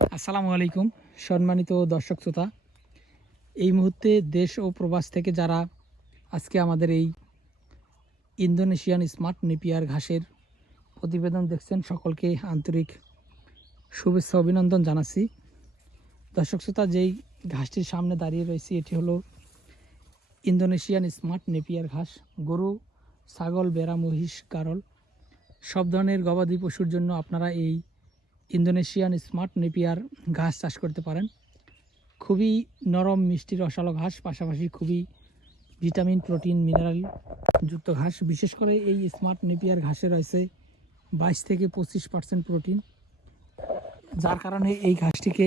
আসসালামু আলাইকুম সম্মানিত দর্শক শ্রোতা। এই মুহূর্তে দেশ ও প্রবাস থেকে যারা আজকে আমাদের এই ইন্দোনেশিয়ান স্মার্ট নেপিয়ার ঘাসের প্রতিবেদন দেখছেন, সকলকে আন্তরিক শুভেচ্ছা অভিনন্দন জানাচ্ছি। দর্শক শ্রোতা, যেই ঘাসটির সামনে দাঁড়িয়ে রয়েছি এটি হলো ইন্দোনেশিয়ান স্মার্ট নেপিয়ার ঘাস। গরু, ছাগল, ভেড়া, মহিষ, গারল সব ধরনের গবাদি পশুর জন্য আপনারা এই ইন্দোনেশিয়ান স্মার্ট নেপিয়ার ঘাস চাষ করতে পারেন। খুবই নরম মিষ্টি রসালো ঘাস, পাশাপাশি খুবই ভিটামিন, প্রোটিন, মিনারেল যুক্ত ঘাস। বিশেষ করে এই স্মার্ট নেপিয়ার ঘাসে রয়েছে 22 থেকে 25% প্রোটিন, যার কারণে এই ঘাসটিকে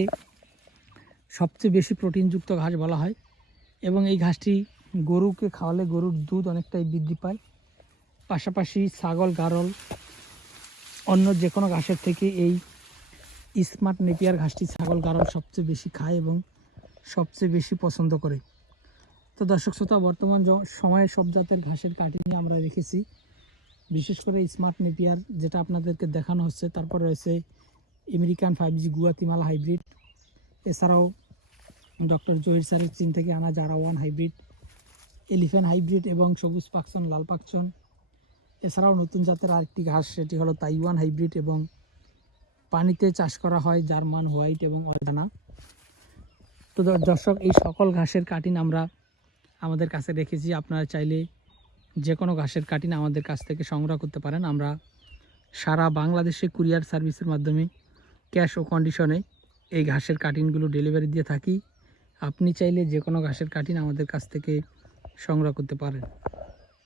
সবচেয়ে বেশি প্রোটিনযুক্ত ঘাস বলা হয়। এবং এই ঘাসটি গরুকে খাওয়ালে গরুর দুধ অনেকটাই বৃদ্ধি পায়। পাশাপাশি ছাগল, গারল অন্য যে কোনো ঘাসের থেকে এই স্মার্ট নেপিয়ার ঘাসটি ছাগল, গারল সবচেয়ে বেশি খায় এবং সবচেয়ে বেশি পছন্দ করে। তো দর্শক শ্রোতা, বর্তমান সময়ে সব জাতের ঘাসের কাটিং আমরা রেখেছি। বিশেষ করে স্মার্ট নেপিয়ার যেটা আপনাদেরকে দেখানো হচ্ছে, তারপর রয়েছে আমেরিকান 5G গুয়াতিমালা হাইব্রিড, এছাড়াও ডক্টর জহির স্যারের চীন থেকে আনা Zara one hybrid, elephant hybrid এবং সবুজ পাকচন, লাল পাকচন। এছাড়াও নতুন জাতের আরেকটি ঘাস, সেটি হলো তাইওয়ান হাইব্রিড এবং পানিতে চাষ করা হয় জার্মান হোয়াইট এবং অজানা। তো দর্শক, এই সকল ঘাসের কাটিং আমরা আমাদের কাছে রেখেছি। আপনারা চাইলে যে কোনো ঘাসের কাটিং আমাদের কাছ থেকে সংগ্রহ করতে পারেন। আমরা সারা বাংলাদেশে কুরিয়ার সার্ভিসের মাধ্যমে ক্যাশ ও কন্ডিশনে এই ঘাসের কাটিংগুলো ডেলিভারি দিয়ে থাকি। আপনি চাইলে যে কোনো ঘাসের কাটিং আমাদের কাছ থেকে সংগ্রহ করতে পারেন।